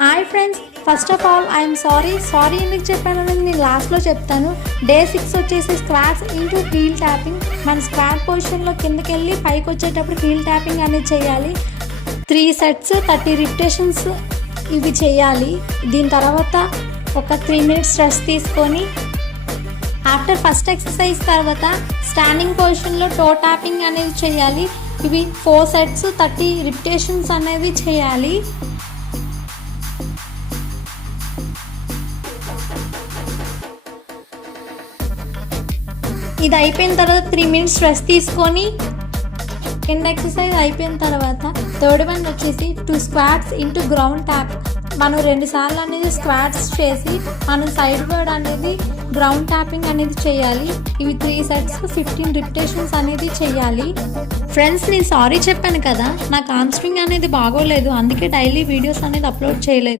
Hi friends, first of all I'm sorry ఎందుకు చెప్పాననేది నేను లాస్ట్లో చెప్తాను. డే 6 వచ్చేసి స్క్వాట్స్ ఇంటూ హీల్ ట్యాపింగ్. మన స్క్వాట్ పొజిషన్లో కిందకి వెళ్ళి పైకి వచ్చేటప్పుడు హీల్ ట్యాపింగ్ అనేది చేయాలి. 3 sets 30 రిపిటేషన్స్ ఇవి చేయాలి. దీని తర్వాత ఒక 3 minutes రెస్ట్ తీసుకొని ఆఫ్టర్ ఫస్ట్ ఎక్సర్సైజ్ తర్వాత స్టాండింగ్ పొజిషన్లో టో ట్యాపింగ్ అనేది చేయాలి. ఇవి 4 sets 30 రిపిటేషన్స్ అనేవి చేయాలి. ఇది అయిపోయిన తర్వాత 3 minutes రెస్ట్ తీసుకొని సెకండ్ ఎక్సర్సైజ్ అయిపోయిన తర్వాత థర్డ్ వన్ వచ్చేసి 2 squats ఇంటూ గ్రౌండ్ ట్యాప్. మనం 2 సార్లు అనేది స్క్వాట్స్ చేసి మనం సైడ్ వర్డ్ అనేది గ్రౌండ్ ట్యాపింగ్ అనేది చేయాలి. ఇవి 3 sets 15 రిపిటేషన్స్ అనేది చేయాలి. ఫ్రెండ్స్, నేను సారీ చెప్పాను కదా, నాకు ఆన్సరింగ్ అనేది బాగోలేదు, అందుకే డైలీ వీడియోస్ అనేది అప్లోడ్ చేయలేదు.